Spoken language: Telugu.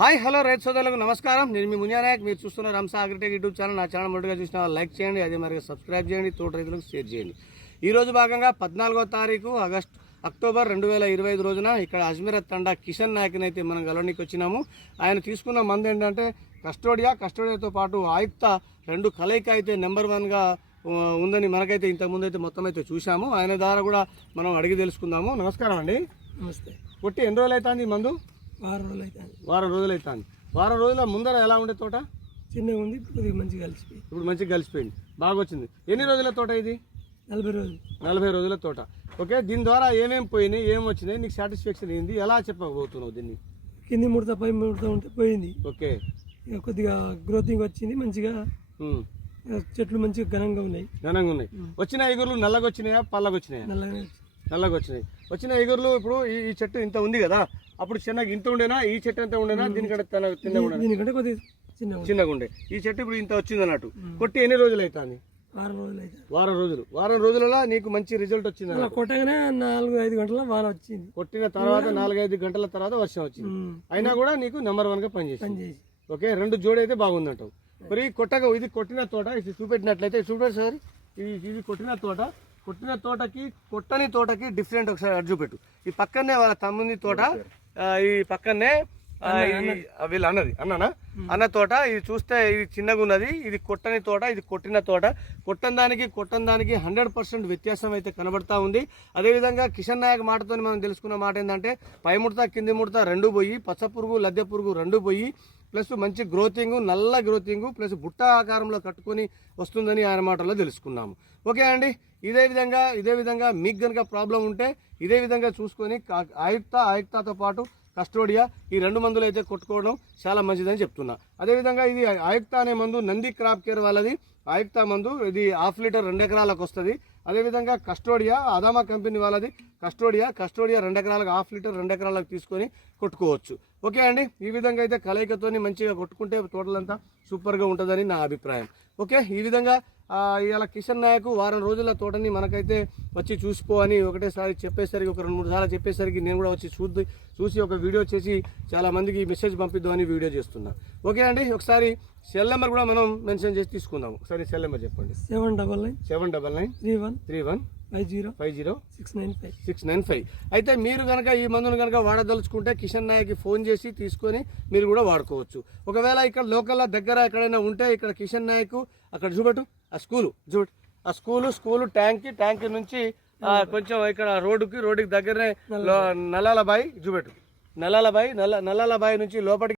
హాయ్ హలో రైతు సోదరులకు నమస్కారం. నేను మీ మునియానాయక్. మీరు చూస్తున్న రంసా అగ్రిటెక్ యూట్యూబ్ ఛానల్. నా ఛానల్ మొదటిగా చూసిన లైక్ చేయండి, అదే మరి సబ్స్క్రైబ్ చేయండి, తోట రైతులకు షేర్ చేయండి. ఈరోజు భాగంగా 14వ తారీఖు అక్టోబర్ 2025 రోజున ఇక్కడ అజ్మీరా తండా కిషన్ నాయక్ని అయితే మనం గెలవడానికి వచ్చినాము. ఆయన తీసుకున్న మందు ఏంటంటే కస్టోడియాతో పాటు ఆయుక్త రెండు కలయిక అయితే నెంబర్ 1గా ఉందని మనకైతే ఇంతకుముందు అయితే మొత్తం అయితే చూసాము. ఆయన ద్వారా కూడా మనం అడిగి తెలుసుకుందాము. నమస్కారం అండి. నమస్తే. కొట్టి ఎన్ని రోజులు అవుతుంది ఈ మందు? వారం రోజులు అవుతుంది. వారం రోజుల ముందర ఎలా ఉండే తోట? చిన్నగా ఉంది, ఇప్పుడు మంచిగా కలిసిపోయింది. ఇప్పుడు మంచిగా కలిసిపోయింది, బాగా వచ్చింది. ఎన్ని రోజుల తోట ఇది? 40 రోజులు. 40 రోజుల తోట. ఓకే, దీని ద్వారా ఏమేమి పోయినాయి, ఏం వచ్చినాయి, నీకు సాటిస్ఫాక్షన్ ఏంది, ఎలా చెప్పబోతున్నావు దీన్ని? కింది ముడత పై ముడత ఉంటే పోయింది. ఓకే, కొద్దిగా గ్రోతింగ్ వచ్చింది, మంచిగా చెట్లు మంచిగా ఘనంగా ఉన్నాయి. వచ్చిన ఎగురులు నల్లగా వచ్చినాయా పల్లగా వచ్చినాయా? నల్లగా వచ్చినాయి. వచ్చిన ఎగురులు ఇప్పుడు ఈ చెట్టు ఇంత ఉంది కదా, అప్పుడు చిన్నగా ఇంత ఉండేనా? ఈ చెట్టు ఎంత ఉండేనా? దీనికంటే దీనికంటే కొద్దిగా చిన్నగా ఉండే. ఈ చెట్టు ఇప్పుడు ఇంత వచ్చింది అన్నట్టు. కొట్టి ఎన్ని రోజులు అవుతుంది? 6 రోజులు. వారం రోజులలో నీకు మంచి రిజల్ట్ వచ్చింది. కొట్టగానే 4-5 గంటల వాన వచ్చింది. కొట్టిన తర్వాత 4-5 గంటల తర్వాత వర్షం వచ్చింది. అయినా కూడా నీకు నెంబర్ 1గా పనిచేసింది. ఓకే, రెండు జోడి అయితే బాగుందంటావు. మరి కొట్టగా ఇది కొట్టిన తోట ఇది చూపెట్టినట్లయితే చూపెట్టు సార్. ఇది కొట్టిన తోటకి కొట్టని తోటకి డిఫరెంట్ ఒకసారి అడ్డు చూపెట్టు. ఈ పక్కనే వాళ్ళ తమ్ముని తోట, ఈ పక్కనే వీళ్ళు అన్న తోట. ఇది చూస్తే ఇది చిన్నగా ఉన్నది, ఇది కొట్టని తోట, ఇది కొట్టిన తోట. కొట్టని దానికి 100% వ్యత్యాసం అయితే కనబడతా ఉంది. అదేవిధంగా కిషన్ నాయక్ మాటతో మనం తెలుసుకున్న మాట ఏంటంటే పై ముడత కింది ముడత రెండు పోయి, పచ్చ పురుగు లద్దె పురుగు రెండు పోయి, ప్లస్ మంచి గ్రోతింగ్, నల్ల గ్రోతింగ్, ప్లస్ బుట్ట ఆకారంలో కట్టుకొని వస్తుందని ఆయన మాటల్లో తెలుసుకున్నాము. ఓకే అండి, ఇదే విధంగా మీకు కనుక ప్రాబ్లం ఉంటే ఇదే విధంగా చూసుకొని ఆయుక్తతో పాటు కస్టోడియా ఈ రెండు మందులు అయితే కొట్టుకోవడం చాలా మంచిదని చెప్తున్నా. అదేవిధంగా ఇది ఆయుక్త అనే మందు నంది క్రాప్ కేర్ వాళ్ళది. ఆయుక్త మందు ఇది 1/2 లీటర్ 2 ఎకరాలకు వస్తుంది. అదేవిధంగా కస్టోడియా అదామా కంపెనీ వాళ్ళది. కస్టోడియా 2 ఎకరాలకు 1/2 లీటర్ 2 ఎకరాలకు తీసుకొని కొట్టుకోవచ్చు. ఓకే అండి, ఈ విధంగా అయితే కలయికతోని మంచిగా కొట్టుకుంటే తోటలంతా సూపర్గా ఉంటుందని నా అభిప్రాయం. ఓకే, ఈ విధంగా ఇలా కిషన్ నాయక్ వారం రోజుల తోటని మనకైతే వచ్చి చూసుకో అని ఒకటేసారి చెప్పేసరికి, ఒక 2-3 సార్లు చెప్పేసరికి నేను కూడా వచ్చి చూసి ఒక వీడియో చేసి చాలా మందికి మెసేజ్ పంపిద్దామని వీడియో చేస్తున్నా. ఓకే అండి, ఒకసారి సెల్ నెంబర్ కూడా మనం మెన్షన్ చేసి తీసుకుందాం. ఒకసారి సెల్ నెంబర్ చెప్పండి. 799315050695695. అయితే మీరు కనుక ఈ మందును కనుక వాడదలుచుకుంటే కిషన్ నాయక్కి ఫోన్ చేసి తీసుకొని మీరు కూడా వాడుకోవచ్చు. ఒకవేళ ఇక్కడ లోకల్ దగ్గర ఎక్కడైనా ఉంటే ఇక్కడ కిషన్ నాయక్ అక్కడ చూపెట్టు, ఆ స్కూలు ట్యాంక్ నుంచి కొంచెం ఇక్కడ రోడ్డుకి దగ్గరనే నల్లాల బాయి చూపెట్టు. నల్లాల బాయి నుంచి లోపలికి